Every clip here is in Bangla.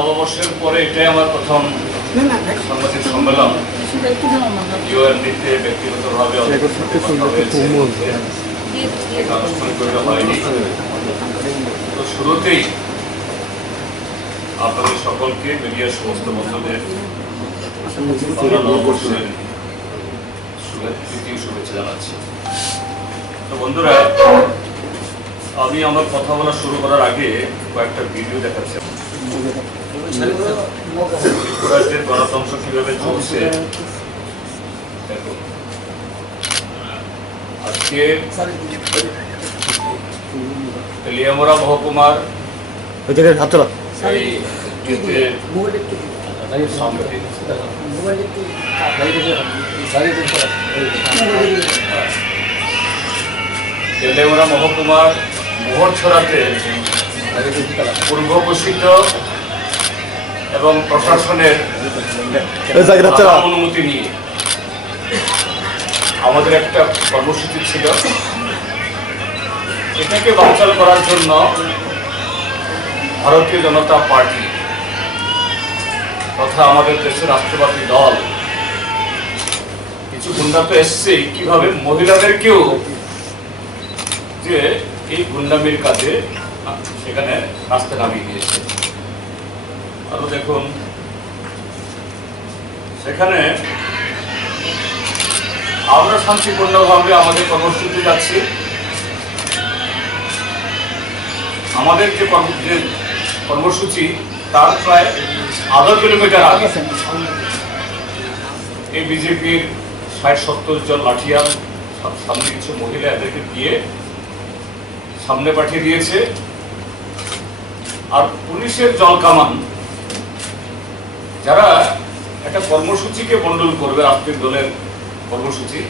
নববর্ষের পরে এটাই আমার প্রথম সাংবাদিক সম্মেলন। ইউএনডিতে ব্যক্তিগতভাবে আনুষ্ঠানিকভাবে হয়নি। তো শুরুতেই আপনাদের সকলকে মিডিয়ার সমস্ত বন্ধুদের নববর্ষের শুভেচ্ছা জানাচ্ছি। তো বন্ধুরা, আমি আমার কথা বলা শুরু করার আগে কয়েকটা ভিডিও দেখাচ্ছি। ত্রিপুরার গণতন্ত্র কিভাবে চলছে দেখো। আজকে তেলিয়ামুড়া মহকুমার তেলিয়ামুড়া মহকুমার মোহরছড়াতে পূর্ব ঘোষিত এবং প্রশাসনের অনুমতি নিয়ে আমাদের একটা কর্মসূচি ছিল। এটাকে বানচাল করার জন্য ভারতীয় জনতা পার্টি তথা আমাদের দেশের রাষ্ট্রবাদী দল কিছু গুন্ডা তো এসছেই, কিভাবে মহিলাদেরকেও যে এই গুন্ডামির কাজে সেখানে রাস্তা নামিয়ে দিয়েছে। আরো দেখুন, সেখানে আমরা শান্তিপূর্ণভাবে আমাদের কর্মসূচি যাচ্ছি। আমাদের যে কর্মসূচি তার প্রায় ১/২ কিলোমিটার আগে এই বিজেপির ৬০-৭০ জন লাঠিয়াল সামনে কিছু মহিলা এদেরকে দিয়ে সামনে পাঠিয়ে দিয়েছে। আর পুলিশের জল কামান, যারা একটা কর্মসূচিকে বন্ডল করবে, রাজনৈতিক দলের কর্মসূচি,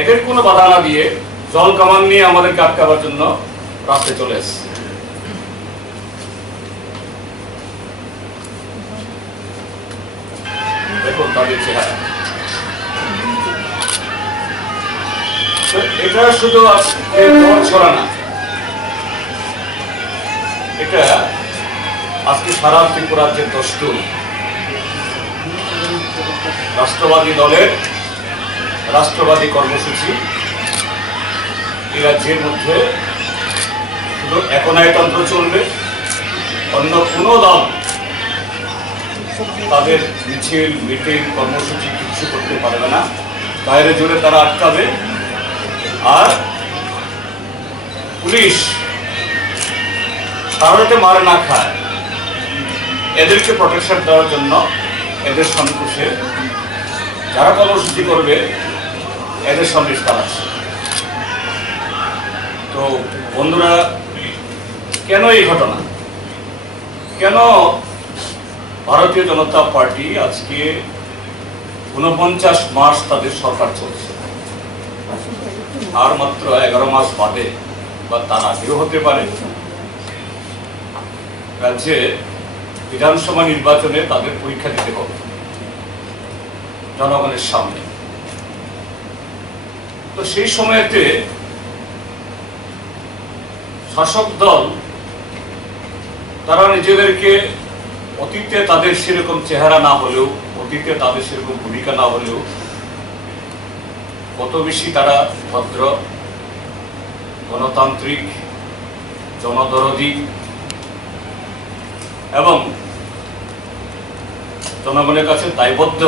এদের কোনো বাধা না দিয়ে জল কামান নিয়ে আমাদেরকে আটকাবার জন্য রাস্তায় চলে এসছে। দেখুন তাদের চেহারা। এটা শুধু ছড়া না, এটা আজকে সারা ত্রিপুরার যে দস্তুর রাষ্ট্রবাদী দলের রাষ্ট্রবাদী কর্মসূচি, এই রাজ্যের মধ্যে শুধু একনায়কতন্ত্র চলবে, অন্য কোনো দল তাদের মিছিল মিটিং কর্মসূচি কিছু করতে পারবে না। বাইরে জোরে তারা আটকাবে। আর পুলিশ তারা মার না খায়, এদেরকে প্রোটেকশন দেওয়ার জন্য এদের সংঘর্ষে যারা কর্মসূচি করবে এদের সন্দেশ আছে। তো বন্ধুরা, কেন এই ঘটনা? কেন ভারতীয় জনতা পার্টি আজকে ৪৯ মাস তাদের সরকার চলছে, আর মাত্র ১১ মাস বাদে বা তার আগেও হতে পারে রাজ্যে বিধানসভা নির্বাচনে তাদের পরীক্ষা দিতে হবে জনগণের সামনে। তো সেই সময়তে শাসক দল তারা নিজেদেরকে অতীতে তাদের সেরকম চেহারা না হলেও, অতীতে তাদের সেরকম ভূমিকা না হলেও কত বেশি তারা ভদ্র, গণতান্ত্রিক, জনদরদী এবং জনগণের কাছে দায়বদ্ধ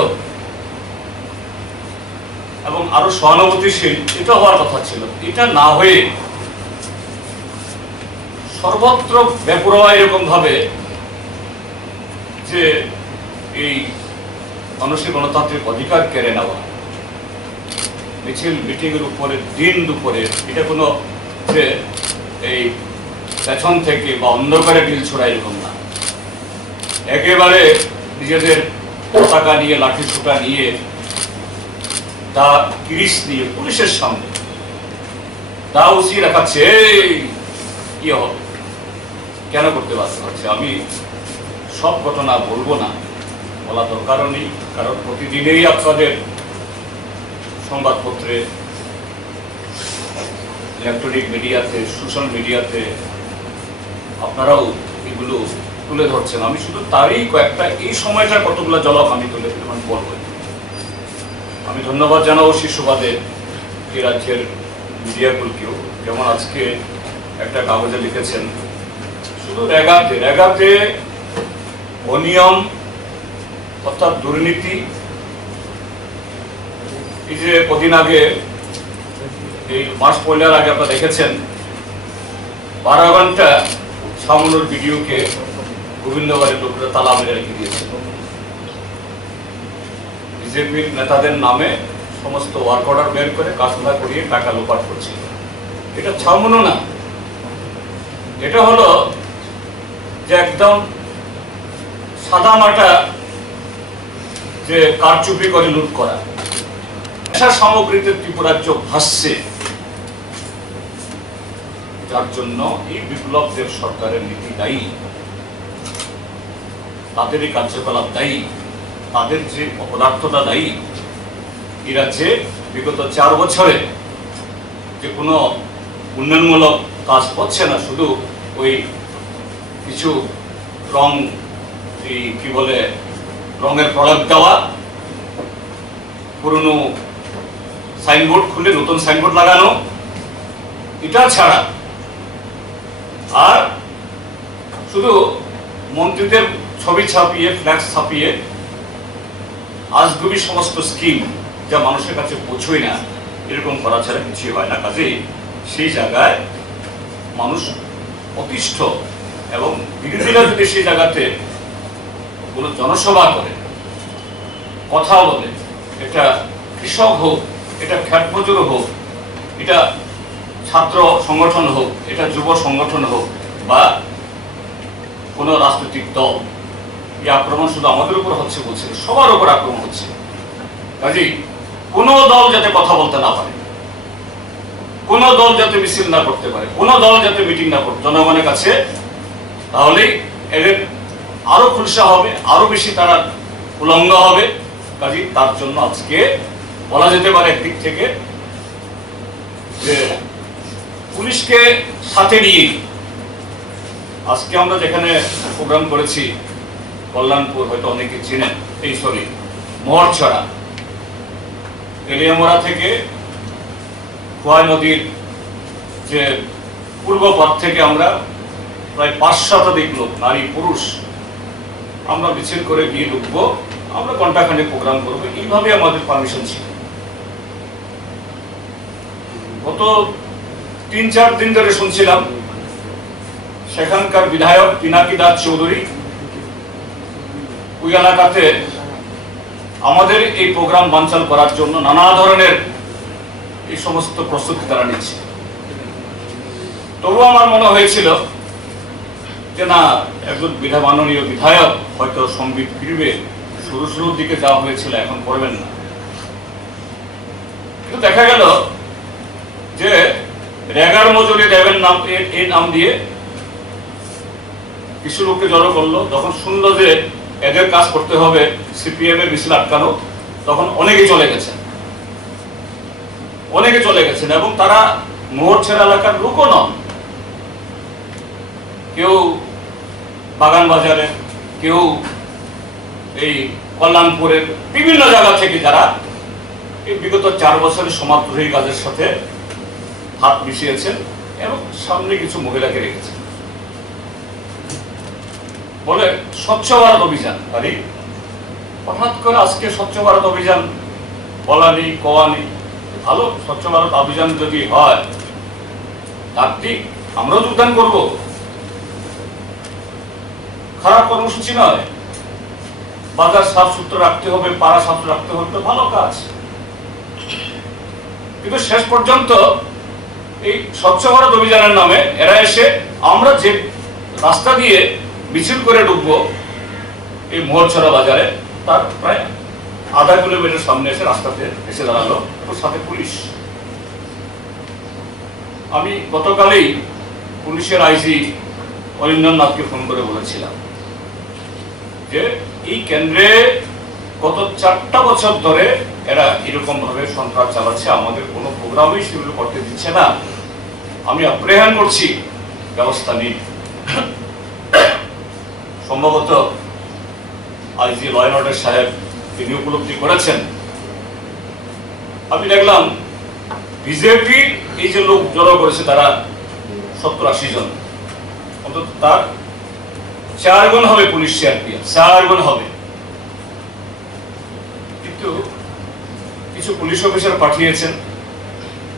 এবং আরো সহানুভূতিশীল, এটা হওয়ার কথা ছিল। এটা না হয়ে সর্বত্র বেপরোয়া এরকম ভাবে যে এই মানুষের গণতান্ত্রিক অধিকার কেড়ে নেওয়া, মিছিল মিটিং এর উপরে দিন দুপুরে, এটা কোনো যে এই পেছন থেকে বা অন্ধকারে ঢিল ছোড়া এরকম না, একেবারে নিজেদের পতাকা নিয়ে, লাঠি ছোটা নিয়ে, তা কিরিশ নিয়ে পুলিশের সামনে তা উচিয়ে রাখাচ্ছে। কি হবে, কেন করতে বাধ্য হচ্ছে? আমি সব ঘটনা বলবো না, বলা দরকারও নেই, কারণ প্রতিদিনেই আপনাদের সংবাদপত্রে, ইলেকট্রনিক মিডিয়াতে, সোশ্যাল মিডিয়াতে আপনারাও এগুলো তুলে ধরছেন। আমি শুধু তারই কয়েকটা এই সময়টার কতগুলো ঝলক আমি তুলে আমি বলবো। আমি ধন্যবাদ জানাবো সেই সুবাদে এই রাজ্যের মিডিয়াগুলোকেও, যেমন আজকে একটা কাগজে লিখেছেন শুধু রেগাতে অনিয়ম অর্থাৎ দুর্নীতি। এই যে কদিন আগে এই মাস পয়লার আগে আপনারা দেখেছেন 12 ঘন্টা সামনের ভিডিওকে গোবিন্দবাড়ির লোকরা তালা মেরে রেখে দিয়েছে। বিজেপির নেতাদের নামে সমস্ত ওয়ার্ক অর্ডার বের করে কাজগুলা করিয়ে টাকা লোপাট করছে। এটা ছামনো না, এটা হলো যে একদম সাদা মাটা যে কারচুপি করে লুট করা। সামগ্রীতে ত্রিপুরার চোখ ভাসছে, যার জন্য এই বিপ্লব দেব সরকারের নীতি দায়ী, তাদের এই কার্যকলাপ দায়ী, তাদের যে অপদার্থতা দায়ী। এই রাজ্যে বিগত 4 বছরে যে কোনো উন্নয়নমূলক কাজ হচ্ছে না, শুধু ওই কিছু রং কি বলে রঙের প্রোডাক্ট দেওয়া, পুরনো সাইনবোর্ড খুলে নতুন সাইনবোর্ড লাগানো, এটা ছাড়া আর শুধু মন্ত্রীদের ছবি ছাপিয়ে ফ্ল্যাক্স ছাপিয়ে আজগুবি সমস্ত স্কিম যা মানুষের কাছে পৌঁছয় না, এরকম করা ছাড়া কিছুই হয় না। কাজেই সেই জায়গায় মানুষ অতিষ্ঠ, এবং বিরোধীরা যদি সেই জায়গাতে কোনো জনসভা করে, কথা বলে, এটা কৃষক হোক, এটা খ্যাত মজুর হোক, এটা ছাত্র সংগঠন হোক, এটা যুব সংগঠন হোক, বা কোনো রাজনৈতিক দল, এই আক্রমণ শুধু আমাদের উপর হচ্ছে বলছে, সবার উপর আক্রমণ হচ্ছে। কাজেই কোনো দল যাতে কথা বলতে না পারে, কোনো দল যাতে মিছিল না করতে পারে, কোনো দল যাতে মিটিং না করতে জনগণের কাছে, তাহলেই এদের আরো খুলসা হবে, আরো বেশি তারা উলঙ্গ হবে। কাজেই তার জন্য আজকে বলা যেতে পারে একদিক থেকে যে পুলিশকে সাথে নিয়ে আজকে আমরা যেখানে প্রোগ্রাম করেছি কল্যাণপুর, হয়তো অনেকে চিনেন, এই সরি মোহরছড়া, তেলিয়ামোড়া থেকে খোয়াই নদীর যে পূর্ব পথ থেকে আমরা প্রায় 5 শতাধিক লোক, নারী পুরুষ, আমরা মিছিল করে গিয়ে ঢুকবো। আমরা ঘন্টাখানেক প্রোগ্রাম করবো, এইভাবে আমাদের পারমিশন ছিল। গত 3-4 দিন ধরে শুনছিলাম সেখানকার বিধায়ক পিনাকি দাস চৌধুরী ওই এলাকাতে আমাদের এই প্রোগ্রাম বানচাল করার জন্য নানা ধরনের এই সমস্ত প্রস্তুতি তারা নিচ্ছে। তবুও আমার মনে হয়েছিল যে না, একজন মাননীয় বিধায়ক হয়তো সংবিত ফিরবে, শুরুর দিকে যাওয়া হয়েছিল, এখন করবেন না। কিন্তু দেখা গেল যে রেগার মজুরি দেবেন নাম, এই নাম দিয়ে কিছু লোককে জড়ো করলো। যখন শুনলো যে এদের কাজ করতে হবে সিপিএম এর মিছিল আটকানো, তখন অনেকে চলে গেছেন, এবং তারা মোহরছড়া এলাকার লোকও নন। কেউ বাগান বাজারে, কেউ এই কল্যাণপুরের বিভিন্ন জায়গা থেকে যারা এই বিগত 4 বছরের সমাজদ্রোহী কাজের সাথে হাত মিশিয়েছেন, এবং সামনে কিছু মহিলাকে রেখেছেন। বলে স্বচ্ছ ভারত অভিযান, আরে হঠাৎ করে আজকে স্বচ্ছ ভারত অভিযান বলা নেই, কওয়া নেই। ভালো, স্বচ্ছ ভারত অভিযান যদি হয় তার ঠিক আমরাও যোগদান করব, খারাপ কর্মসূচি নয়। বাজার সাফ সুতরা রাখতে হবে, পাড়া সাফ রাখতে হবে, তো ভালো কাজ। কিন্তু শেষ পর্যন্ত এই স্বচ্ছ ভারত অভিযানের নামে এরা এসে আমরা যে রাস্তা দিয়ে মিছিল করে ঢুকবো এই মোহরছড়া বাজারে, তার প্রায় আধা কিলোমিটার সামনে এসে রাস্তাতে এসে দাঁড়ালো, ওর সাথে পুলিশ। আমি গতকালই পুলিশের আইজি অরিন্দরনাথকে ফোন করে বলেছিলাম যে এই কেন্দ্রে গত 4টা বছর ধরে এরা এরকম ভাবে সন্ত্রাস চালাচ্ছে, আমাদের কোনো প্রোগ্রামই শুরু করতে দিচ্ছে না। আমি অ্যাপ্রিহেন্ড করছি, ব্যবস্থা নিন। সম্ভবত আইজি ল অ্যান্ড অর্ডার সাহেব তিনি উপলব্ধি করেছেন। আমি দেখলাম বিজেপির এই যে লোক জড়ো করেছে তারা 70-80 জন, অন্তত তার 4 গুণ হবে পুলিশ সিআরপিএফ, 4 গুণ হবে। কিন্তু কিছু পুলিশ অফিসার পাঠিয়েছেন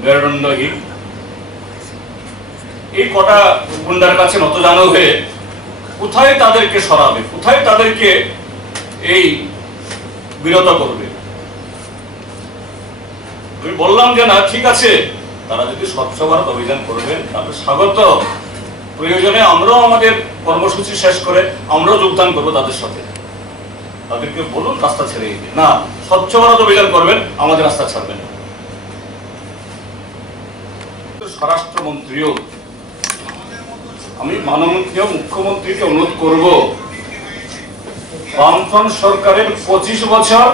মেরুদণ্ডহীন, এই কটা গুন্ডার কাছে নতজানু হয়ে কোথায় তাদেরকে সরাবে, কোথায় তাদেরকে এই বিরত করবে। আমি বললাম যে না, ঠিক আছে, তারা যদি স্বচ্ছ ভারত অভিযান করবেন তাহলে স্বাগত, প্রয়োজনে আমরাও আমাদের কর্মসূচি শেষ করে আমরাও যোগদান করবো তাদের সাথে। তাদেরকে বলুন রাস্তা ছেড়ে দিতে, না স্বচ্ছ ভারত অভিযান করবেন, আমাদের রাস্তা ছাড়বেন। স্বরাষ্ট্রমন্ত্রীও, আমি মাননীয় মুখ্যমন্ত্রীকে অনুরোধ করব, বামফ্রন্ট সরকারের 25 বছর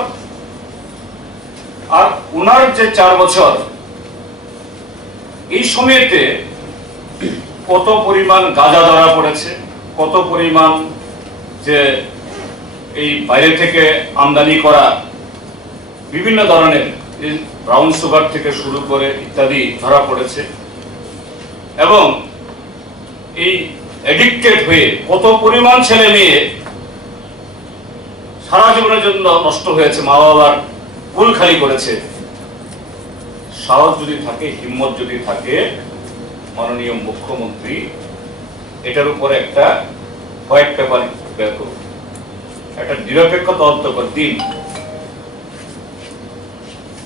আর উনার যে 4 বছর, এই সময়তে কত পরিমাণ গাঁজা ধরা পড়েছে, কত পরিমাণ যে এই বাইরে থেকে আমদানি করা বিভিন্ন ধরনের ব্রাউন সুগার থেকে শুরু করে ইত্যাদি ধরা পড়েছে, এবং এই এডিক্টেড হয়ে কত পরিমাণ ছেলে মেয়ে সারা জীবনের জন্য নষ্ট হয়েছে, মা বাবার কুল খালি করেছে। সাহস যদি থাকে, হিম্মত যদি থাকে, মাননীয় মুখ্যমন্ত্রী এটার উপরে একটা হোয়াইট পেপার বের করুন, একটা নিরপেক্ষ তদন্ত করে দিন।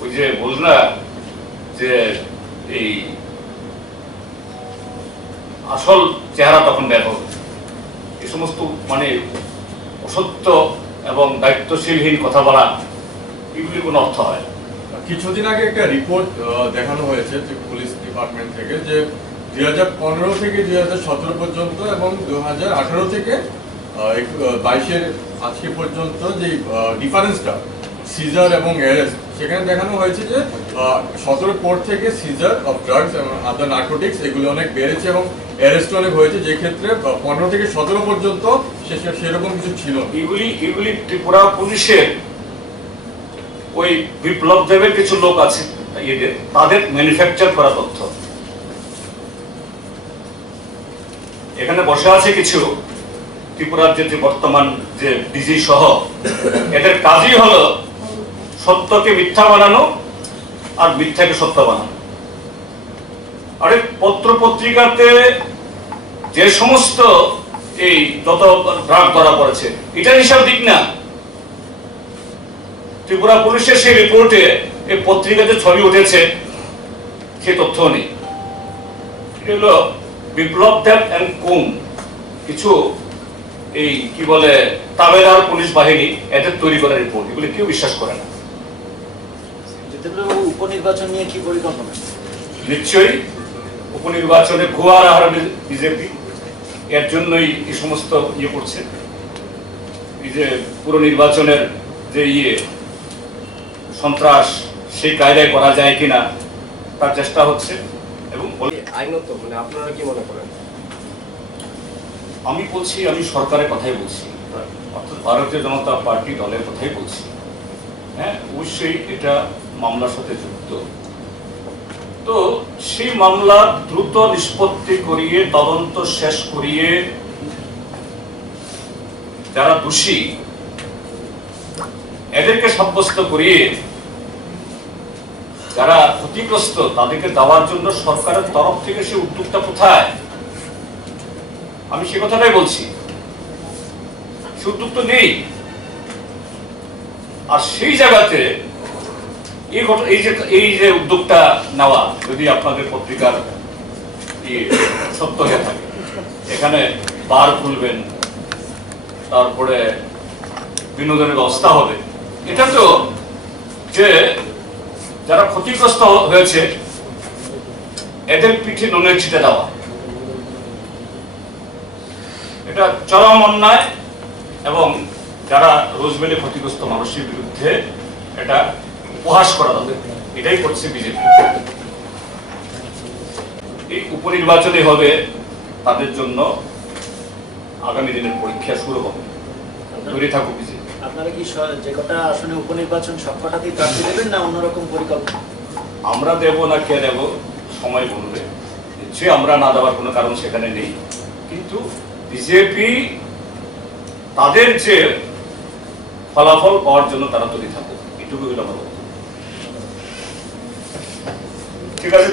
ওই যে বল না যে এই আসল চেহারা তখন বের হবে। এই সমস্ত মানে অসত্য এবং দায়িত্বশীলহীন কথা বলা, এগুলি কোনো অর্থ হয়। কিছুদিন আগে একটা রিপোর্ট দেখানো হয়েছে যে পুলিশ ডিপার্টমেন্ট থেকে, যে 2015 থেকে 2017 পর্যন্ত এবং 2018 থেকে 22-এর আজকে পর্যন্ত যে ডিফারেন্সটা সিজার এবং অ্যারেস্ট, সেখানে দেখানো হয়েছে যে 17 পর থেকে সিজার অফ ড্রাগস এবং আদার নার্কোটিক্স এগুলো অনেক বেড়েছে এবং অ্যারেস্ট অনেক হয়েছে, যে ক্ষেত্রে 15 থেকে 17 পর্যন্ত সেরকম কিছু ছিল। এগুলি ত্রিপুরা পুলিশের ওই বিপ্লব দেবের কিছু লোক আছে, তাদের ম্যানুফ্যাকচার করা তথ্য। এখানে বসে আছে কিছু ত্রিপুরার যে বর্তমান যে ডিজি সহ, এদের কাজই হলো সত্যকে মিথ্যা বানানো আর মিথ্যাকে সত্য বানানো। আরে পত্র পত্রিকাতে যে সমস্ত এই যত ড্রাগ ধরা পড়েছে, এটার হিসাব দিক না। ত্রিপুরা পুলিশের সেই রিপোর্টে এই পত্রিকাতে ছবি উঠেছে, সে তথ্য নেই। এগুলো বিপ্লব দেব এন্ড কুম কিছু এই কি বলে তাবেদার পুলিশ বাহিনী, এদের তৈরি করা রিপোর্ট, এগুলো কেউ বিশ্বাস করে না। উপনির্বাচন নিয়ে কি পরিকল্পনা? নিশ্চয়ই উপনির্বাচনে গোয়ার আহার বিজেপি, এর জন্যই এই সমস্ত ইয়ে করছে। এই যে পুরো নির্বাচনের যে সন্ত্রাস, সেই কায়দায় করা যায় কিনা তার চেষ্টা হচ্ছে। এবং আইনত মানে আপনারা কি মনে করেন? আমি বলছি, আমি সরকারের কথাই বলছি, অর্থাৎ ভারতীয় জনতা পার্টি দলের কথাই বলছি। হ্যাঁ, অবশ্যই এটা মামলার সাথে যুক্ত। তো সেই মামলা দ্রুত নিষ্পত্তি করিয়ে, তদন্ত শেষ করিয়ে, যারা দোষী এদেরকে সাব্যস্ত করিয়ে যারা ক্ষতিগ্রস্ত তাদেরকে দেওয়ার জন্য সরকারের তরফ থেকে সে উদ্যোগটা কোথায়? আমি সে কথাটাই বলছি, সে উদ্যোগ তো নেই। আর সেই জায়গাতে এই যে উদ্যোগটা নেওয়া, যদি আপনাদের পত্রিকার সত্য হয়ে থাকে, এখানে বার খুলবেন, তারপরে বিনোদনের ব্যবস্থা হবে, এটা তো যে যারা ক্ষতিগ্রস্ত হয়েছে এদের পিঠে নুনের ছিটে দেওয়া, এটা চরম অন্যায়। এবং যারা রোজবেলে ক্ষতিগ্রস্ত মানুষের বিরুদ্ধে এটা উপহাস করা তাদের, এটাই করছে বিজেপি। এই উপনির্বাচনে হবে তাদের জন্য আগামী দিনের পরীক্ষা শুরু হবে। তৈরি থাকুক বিজেপি। আপনারা কি যে কটা আসনে উপনির্বাচন সবকটাতেই প্রার্থী দেবেন না অন্যরকম পরিকল্পনা? আমরা দেব না কে দেব সময় বলবে। যে আমরা না দেওয়ার কোনো কারণ সেখানে নেই, কিন্তু বিজেপি তাদের যে ফলাফল পাওয়ার জন্য তারা তৈরি থাকুক, এটুকু হলো আমার বক্তব্য। ঠিক আছে।